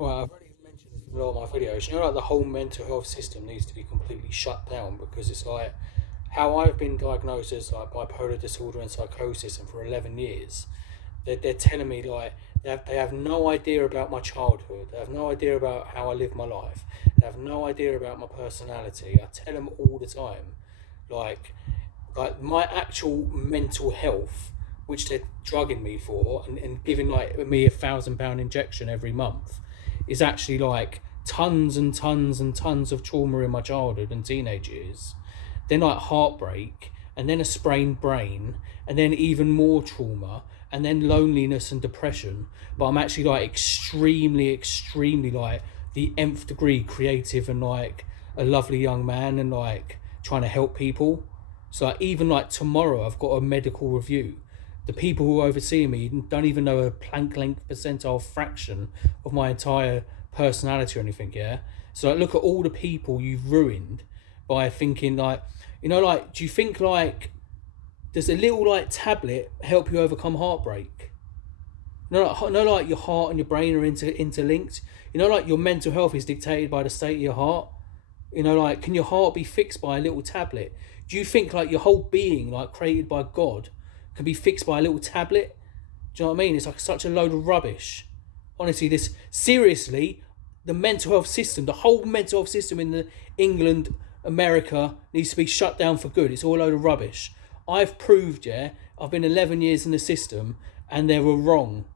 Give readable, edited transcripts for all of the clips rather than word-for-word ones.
Well, I've already mentioned this in a lot of my videos. You know, like the whole mental health system needs to be completely shut down because it's like how I've been diagnosed as like bipolar disorder and psychosis, and for 11 years, they're telling me like they have no idea about my childhood. They have no idea about how I live my life. They have no idea about my personality. I tell them all the time, like like my actual mental health, which they're drugging me for and giving like me £1,000 injection every month, is actually like tons and tons and tons of trauma in my childhood and teenage years, then like heartbreak, and then a sprained brain, and then even more trauma, and then loneliness and depression. But I'm actually like extremely, extremely like the nth degree creative and like a lovely young man and like trying to help people. So like, even like tomorrow, I've got a medical review. The people who oversee me don't even know a Planck length percentile fraction of my entire personality or anything. Yeah. So like, look at all the people you've ruined by thinking like, like, do you think like does a little like tablet help you overcome heartbreak? Like your heart and your brain are interlinked. Like your mental health is dictated by the state of your heart. Like, can your heart be fixed by a little tablet? Do you think like your whole being, like created by God, can be fixed by a little tablet? Do you know what I mean? It's like such a load of rubbish. Honestly, this seriously, the mental health system, the whole mental health system in England, America needs to be shut down for good. It's all a load of rubbish. I've proved, yeah, I've been 11 years in the system, and they were wrong.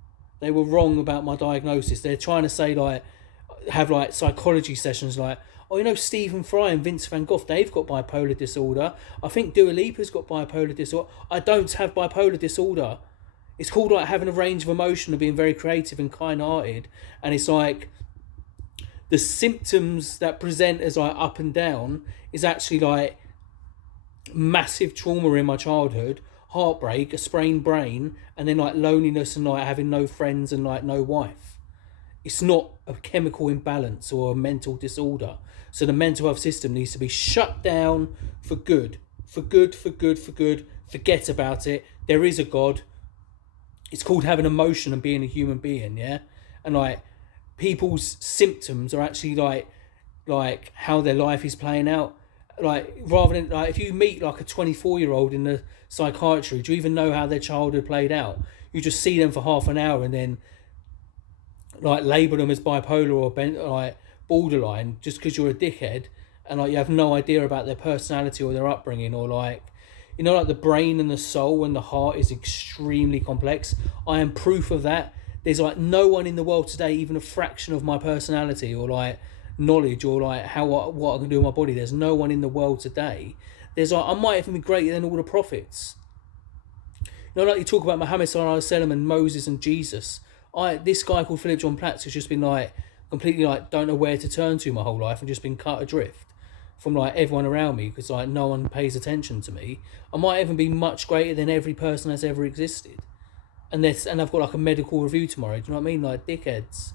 They were wrong about my diagnosis. They're trying to say like, have like psychology sessions like, oh, Stephen Fry and Vince Van Gogh, they've got bipolar disorder. I think Dua Lipa's got bipolar disorder. I don't have bipolar disorder. It's called like having a range of emotion and being very creative and kind-hearted. And it's like the symptoms that present as like up and down is actually like massive trauma in my childhood, heartbreak, a sprained brain, and then like loneliness and like having no friends and like no wife. It's not a chemical imbalance or a mental disorder. So the mental health system needs to be shut down for good. For good, for good, for good. Forget about it. There is a God. It's called having emotion and being a human being, yeah? And like people's symptoms are actually like how their life is playing out. Like rather than like if you meet like a 24-year-old in the psychiatry, do you even know how their childhood played out? You just see them for half an hour and then like label them as bipolar or like borderline just because you're a dickhead, and like you have no idea about their personality or their upbringing, or like like the brain and the soul and the heart is extremely complex. I am proof of that. There's like no one in the world today, even a fraction of my personality or like knowledge or like what I can do with my body. There's no one in the world today. There's like I might even be greater than all the prophets. Like you talk about Muhammad Sallallahu Alaihi Wasallam and Moses and Jesus. This guy called Philip John Platts has just been like completely like don't know where to turn to my whole life and just been cut adrift from like everyone around me because like no one pays attention to me. I might even be much greater than every person that's ever existed. And I've got like a medical review tomorrow. Do you know what I mean? Like dickheads.